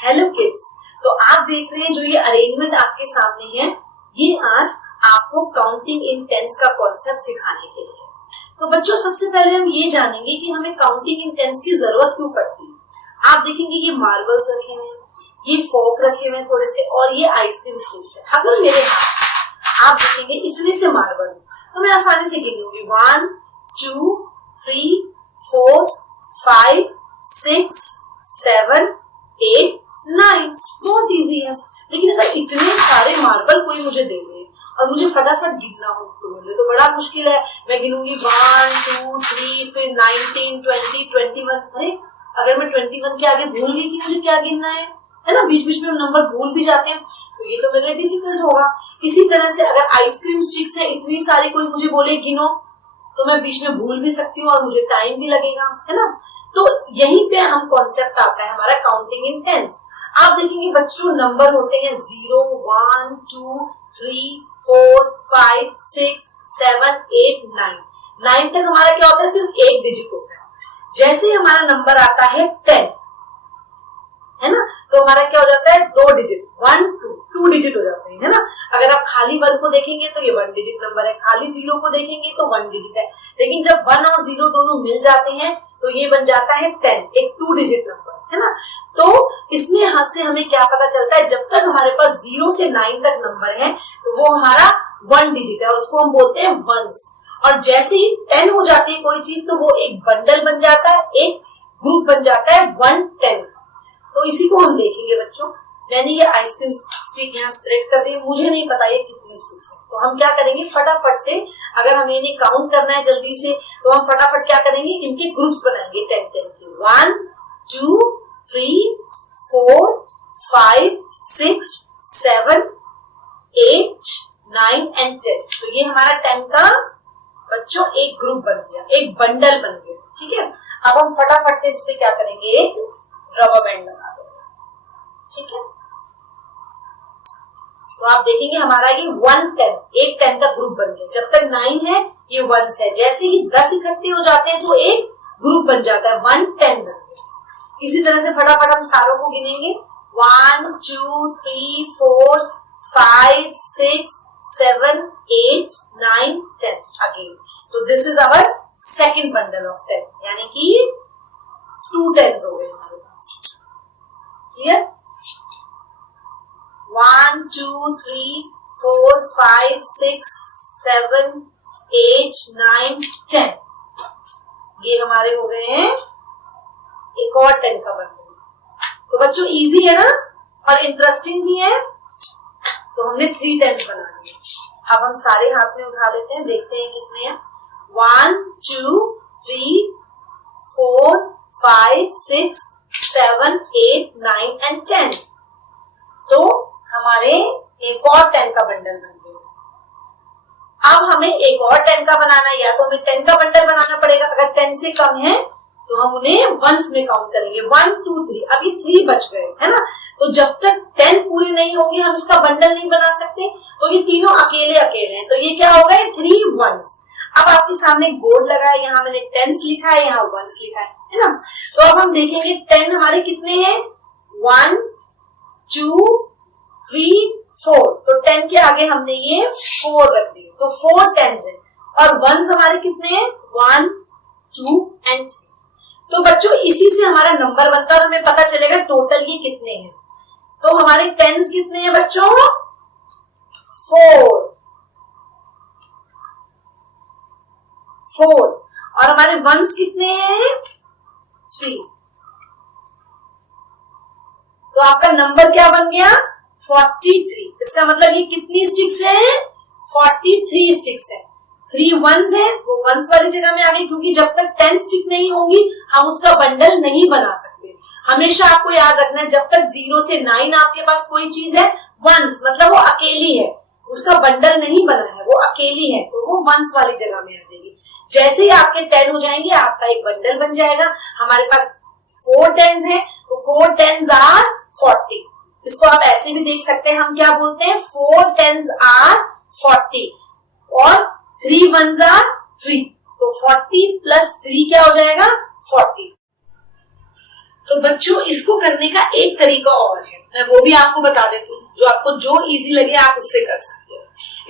Hello kids, तो आप देख रहे हैं जो ये अरेंजमेंट आपके सामने है, ये आज आपको काउंटिंग इन टेंस का कॉन्सेप्ट सिखाने के लिए। तो बच्चों, सबसे पहले हम ये जानेंगे कि हमें काउंटिंग इन टेंस की जरूरत क्यों पड़ती है। आप देखेंगे ये मार्बल्स रखे हुए हैं, ये फोक रखे हुए हैं थोड़े से, और ये आइसक्रीम स्टिक्स है। अगर मेरे हाथ में आप देखेंगे इतने से मार्बल तो मैं आसानी से गिन लूंगी 1 2 3 4 5 6 7 8 9। बहुत इजी है। लेकिन अगर इतने सारे मार्बल कोई मुझे दे दे और मुझे फटाफट गिनना हो तो बड़ा मुश्किल है। मैं गिनूंगी 1 2 3 फिर 19 20 21। अरे अगर मैं 21 के आगे भूल गई कि मुझे क्या गिनना है ना, बीच बीच में हम नंबर भूल भी जाते हैं, तो ये तो मेरे लिए डिफिकल्ट होगा। इसी तरह से अगर आइसक्रीम स्टिक्स है इतनी सारी, कोई मुझे बोले गिनो, तो मैं बीच में भूल भी सकती हूँ और मुझे टाइम भी लगेगा, है ना। तो यहीं पे हम कॉन्सेप्ट आता है हमारा काउंटिंग इन टेंस। आप देखेंगे बच्चों, नंबर होते हैं 0 1 2 3 4 5 6 7 8 9। 9 तक हमारा क्या होता है, सिर्फ एक डिजिट होता है। जैसे ही हमारा नंबर आता है 10, है ना, तो हमारा क्या हो जाता है, 2 डिजिट 1 2 डिजिट हो जाते हैं, है ना। अगर आप खाली 1 को देखेंगे तो ये 1 डिजिट नंबर है, खाली 0 को देखेंगे तो 1 डिजिट है। लेकिन जब 1 और 0 दोनों मिल जाते हैं तो ये बन जाता है 10, एक 2 डिजिट नंबर, है ना। तो इसमें हाथ से हमें क्या पता चलता है, जब तक हमारे पास 0 से 9 तक नंबर है तो वो हमारा 1 डिजिट है और उसको हम बोलते हैं वंस। और जैसे ही 10 हो जाती है कोई चीज तो वो एक बंडल बन जाता है, एक ग्रुप बन जाता है 110। तो इसी को हम देखेंगे बच्चों। मैंने ये आइसक्रीम स्टिक यहाँ स्प्रेड कर दी, मुझे नहीं पता ये कितनी स्टिक्स है, तो हम क्या करेंगे फटाफट से, अगर हमें इन्हें काउंट करना है जल्दी से, तो हम फटाफट क्या करेंगे, इनके ग्रुप्स बनाएंगे 10 10 के। 1 2 3 4 5 6 7 8 9 एंड 10। तो ये हमारा 10 का बच्चों एक ग्रुप बन गया, एक बंडल बन गया, ठीक है। अब हम फटाफट से इस पे क्या करेंगे, एक रबर बैंड लगा देंगे, ठीक है। तो आप देखेंगे हमारा ये 110, एक 10 का ग्रुप बन गया। जब तक 9 है ये 1 है, जैसे ही 10 इकट्ठे हो जाते हैं तो एक ग्रुप बन जाता है, 110 बन गया। इसी तरह से फटाफट हम सारों को गिनेंगे 1 2 3 4 5 6 7 8 9 10 अगेन। तो this is our second bundle of 10, यानी कि 2 10s हो गए हमारे पास। क्लियर? 1 2 3 4 5 6 7 8 9 10। ये हमारे हो गए हैं एक और 10 का बंडल। तो बच्चों इजी है ना, और इंटरेस्टिंग भी है। तो हमने 3 10s बना दिए। अब हम सारे हाथ में उठा लेते हैं, देखते हैं कितने हैं। 1 2 3 4 5 6 7 8 9 एंड 10। तो हमारे एक और 10 का बंडल बन गया। अब हमें एक और 10 का बनाना है, या तो हमें 10 का बंडल बनाना पड़ेगा। अगर 10 से कम है तो हम उन्हें वंस में काउंट करेंगे, 1 2 3। अब ये 3 बच गए, है ना। तो जब तक 10 पूरे नहीं होंगे हम इसका बंडल नहीं बना सकते। तो ये तीनों अकेले अकेले हैं, तो ये क्या हो गए, 3 वंस। अब आपके सामने एक बोर्ड लगा है, यहाँ मैंने 10s लिखा है, यहाँ 1s लिखा है ना। तो अब हम देखेंगे 10 हमारे कितने हैं, 1 2 3 4। तो 10 के आगे हमने ये 4 रख दिए, तो 4 10s है। और 1s हमारे कितने हैं, 1 2 एंड 3। तो बच्चों इसी से हमारा नंबर बनता है और हमें पता चलेगा टोटल ये कितने हैं। तो हमारे 10s कितने हैं बच्चों, 4। और हमारे 1s कितने हैं, 3। तो आपका नंबर क्या बन गया, 43। इसका मतलब ये कितनी स्टिक्स है, 43 स्टिक्स है। 3 1s है, वो 1s वाली जगह में आ गई, क्योंकि जब तक 10 स्टिक नहीं होंगी हम उसका बंडल नहीं बना सकते। हमेशा आपको याद रखना है, जब तक 0 से 9 आपके पास कोई चीज है, 1s मतलब वो अकेली है, उसका बंडल नहीं बना है, वो अकेली है, तो वो 1s वाली जगह में आ जाएगी। जैसे ही आपके 10 हो जाएंगे आपका एक बंडल बन जाएगा। हमारे पास 4 10s है, तो 4 10s आर 40। इसको आप ऐसे भी देख सकते हैं, हम क्या बोलते हैं, 4 10s आर 40 और 3 1s आर 3। तो 40 प्लस 3 क्या हो जाएगा, 40। तो बच्चों इसको करने का एक तरीका और है, मैं वो भी आपको बता देती हूँ, जो आपको जो इजी लगे आप उससे कर सकते हो।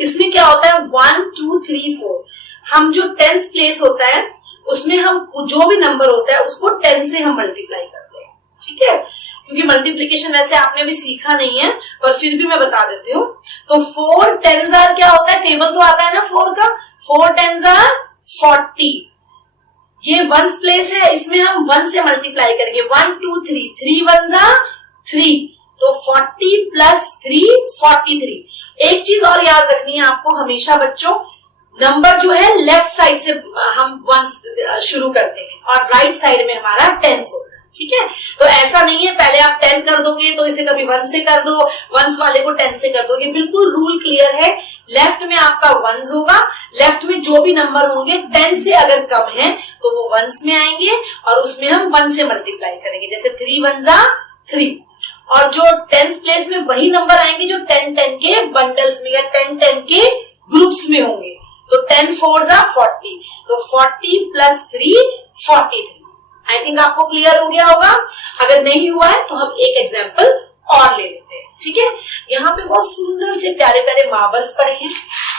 इसमें क्या होता है 1 2 3 4, हम जो 10th प्लेस होता है उसमें हम जो भी नंबर होता है उसको 10 से हम मल्टीप्लाई करते हैं, ठीक है। क्योंकि मल्टीप्लीकेशन वैसे आपने भी सीखा नहीं है पर फिर भी मैं बता देती हूँ। तो 4 10s आर क्या होता है, टेबल तो आता है ना 4 का, 4 10s आर 40, ये 1st प्लेस है, इसमें हम 1 से मल्टीप्लाई करेंगे, 1 2 3, 3 1s आर 3, तो 40 प्लस 3 43। एक चीज और याद रखनी है आपको हमेशा बच्चों, नंबर जो है लेफ्ट साइड से हम 1 शुरू करते हैं और राइट साइड में हमारा 10s होता है, ठीक है। तो ऐसा नहीं है पहले आप 10 कर दोगे तो इसे कभी 1 से कर दो, 1s वाले को 10 से कर दोगे, बिल्कुल रूल क्लियर है। लेफ्ट में आपका 1s होगा, लेफ्ट में जो भी नंबर होंगे 10 से अगर कम है तो वो 1s में आएंगे और उसमें हम 1 से मल्टीप्लाई करेंगे, जैसे 3 1s आर 3, और जो 10th प्लेस में वही नंबर आएंगे जो 10 10 के बंडल्स में या 10 10 के ग्रुप्स में होंगे, तो 10 4s आर 40, तो 40 प्लस 3 43। आई थिंक आपको क्लियर हो गया होगा, अगर नहीं हुआ है तो हम एक एग्जांपल और ले लेते हैं, ठीक है। यहाँ पे बहुत सुंदर से प्यारे प्यारे मार्बल्स पड़े हैं,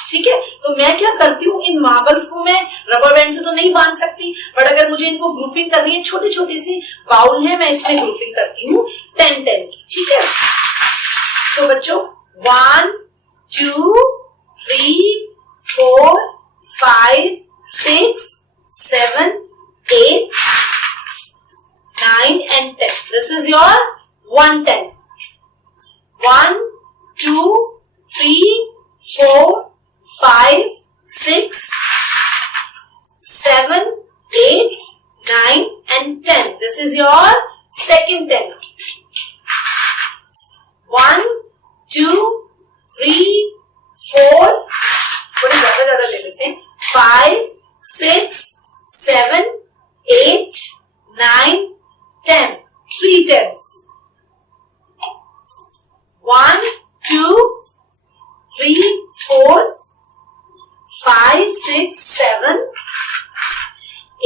ठीक है। तो मैं क्या करती हूँ, इन मार्बल्स को मैं रबर बैंड से तो नहीं बांध सकती, बट अगर मुझे इनको ग्रुपिंग करनी है, छोटी छोटी सी बाउल है, मैं इसमें ग्रुपिंग करती हूँ 10 10 की, ठीक है। तो बच्चों 1 2 3 4 5 6 7 8 9 and 10. This is your 110. 1 2 3 4 5 6 7 8 9 and 10. This is your second 10. 1 2 3 4, थोड़ी ज्यादा ले लेते हैं, 5 6 7 8 9 10, 3 10s. 1 2 3 4 5 6 7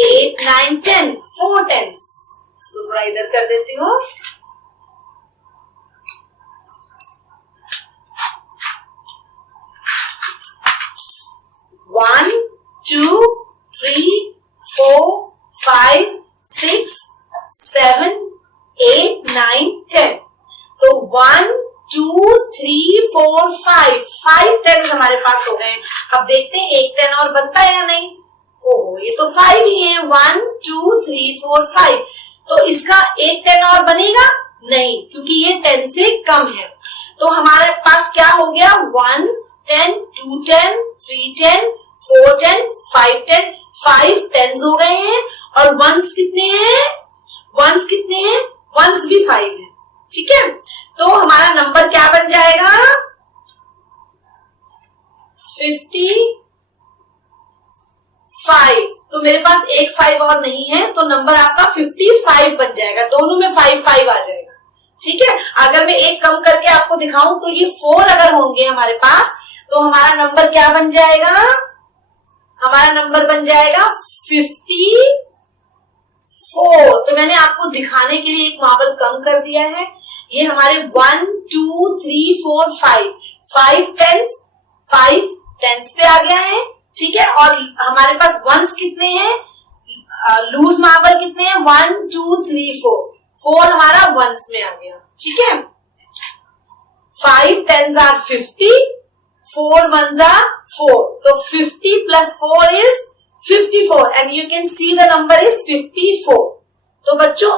8 9 10, 4 10s. इसको थोड़ा इधर कर देती हूँ। One, 2 3 4 5 6 7 8 9 10, तो 1 2 3 4 5 10 हमारे पास हो गए हैं। अब देखते हैं एक 10 और बनता है या नहीं। ओहो, ये तो 5 ही है, 1 2 3 4 5, तो इसका एक 10 और बनेगा नहीं, क्योंकि ये 10 से कम है। तो हमारे पास क्या हो गया, 1 10 2 10 3 10 4 10 5 10, 5 10s हो गए हैं। और 1s कितने हैं, 1s कितने हैं, 1s भी 5 है, ठीक है। तो हमारा नंबर क्या बन जाएगा, 55। तो मेरे पास एक 5 और नहीं है, तो नंबर आपका 55 बन जाएगा, दोनों में 5 5 आ जाएगा, ठीक है। अगर मैं एक कम करके आपको दिखाऊं तो ये 4 अगर होंगे हमारे पास, तो हमारा नंबर क्या बन जाएगा, हमारा नंबर बन जाएगा 54। तो मैंने आपको दिखाने के लिए एक मार्बल कम कर दिया है। ये हमारे 1 2 3 4 5 10s पे आ गया है, ठीक है। और हमारे पास 1s कितने हैं, लूज मार्बल कितने हैं, 1 2 3 4 हमारा 1s में आ गया, ठीक है। 5 10s आर 50, 4 1s आर 4, तो 50 plus 4 is 54 and you can see the number is 54। तो बच्चों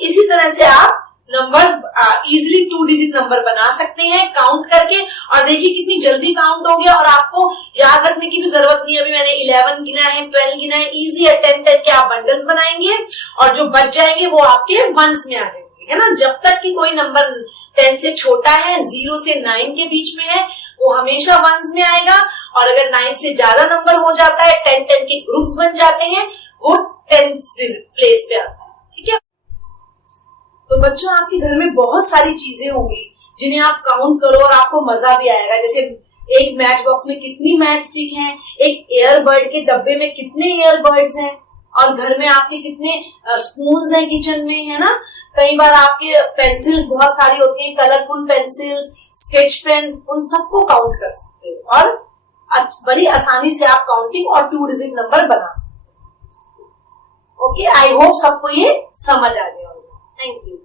इसी तरह से आप नंबर्स इजिली 2 डिजिट नंबर बना सकते हैं काउंट करके। और देखिए कितनी जल्दी काउंट हो गया, और आपको याद रखने की भी जरूरत नहीं है। अभी मैंने 11 गिना है, 12 गिना है, इजी है। 10 10 के आप बंडल्स बनाएंगे और जो बच जाएंगे वो आपके 1s में आ जाएंगे, है ना। जब तक कि कोई नंबर 10 से छोटा है, 0 से 9 के बीच में है, वो हमेशा 1s में आएगा। और अगर 9 से ज्यादा नंबर हो जाता है, 10 10 के ग्रुप्स बन जाते हैं, वो 10th प्लेस पे आता है, ठीक है। तो बच्चों आपके घर में बहुत सारी चीजें होंगी जिन्हें आप काउंट करो और आपको मजा भी आएगा। जैसे एक मैच बॉक्स में कितनी मैच स्टिक हैं, एक एयरबर्ड के डब्बे में कितने एयरबर्ड्स हैं, और घर में आपके कितने स्पून्स हैं किचन में, है ना। कई बार आपके पेंसिल्स बहुत सारी होती हैं, कलरफुल पेंसिल्स, स्केच पेन, उन सबको काउंट कर सकते हो और बड़ी आसानी से आप काउंटिंग और 2 डिजिट नंबर बना सकते हो। ओके, आई होप सबको ये समझ आ गया होगा। Thank you.